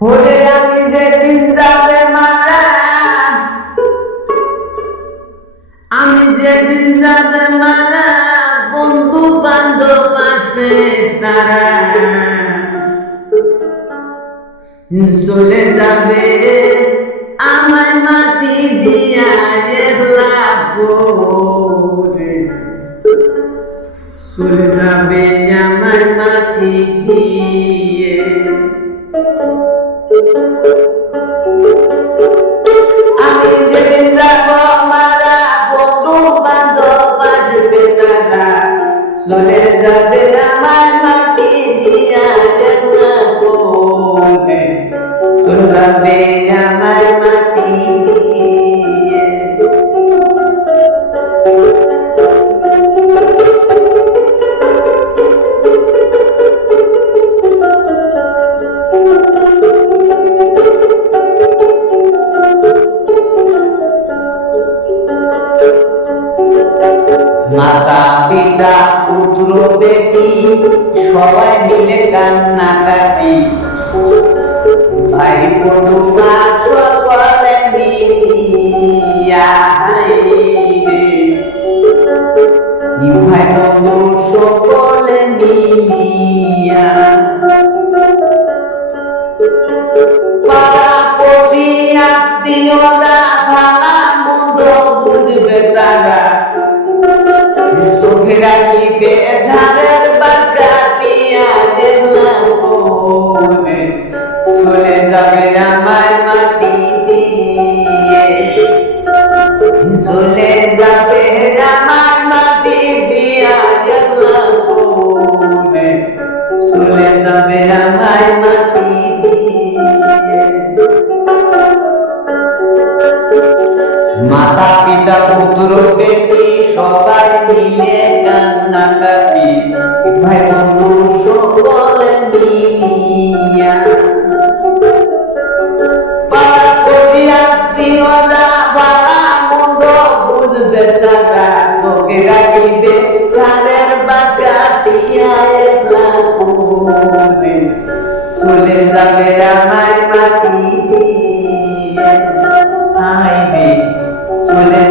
ওরে আমি যেদিন যাবে মারা, আমি যেদিন যাবে মারা, বন্ধু বান্ধব আসবে তারা, চলে যাবে আমায় মাটি দিয়া একলা করে, চলে যাবে আমায় মাটি দিয়ে। আমি যেদিন যাব মারা, বন্ধু বান্ধব আসবে তারা, চলে যাবে আমায় মাটি দিয়া একলা করে, চলে যাবে আমায় মাটি দিয়ে। মাতা পিতা পুত্র বেটি সবাই মিলে কান্নাকাটি, ভাই বন্ধুরা সকলে মিলিয়া রে, ভাই বন্ধু সকলে মিলিয়া, পাড়া পড়শি আত্মীয়রা ভালা মন্দ বুঝবে তারা, চোখে রাখিবে ঝাড়ের বাঁকা পিয়া একলা করে, চলে যাবে আমায় মাটি দিয়ে, চলে যাবে আমায় মাটি দিয়া একলা করে, চলে যাবে আমায় মাটি দিয়ে। মাতা পিতা পুত্র বেটি সবাই মিলে কান্নাকাটি, ভাই বন্ধু সকলে মিলিয়া, পাড়া পড়শি আত্মীয়রা ভালা মন্দ বুঝবে তারা, চোখে রাখিবে ঝাড়ের বাঁকা পিয়া একলা করে, চলে যাবে আমায় মাটি দিয়ে। আইবে চলে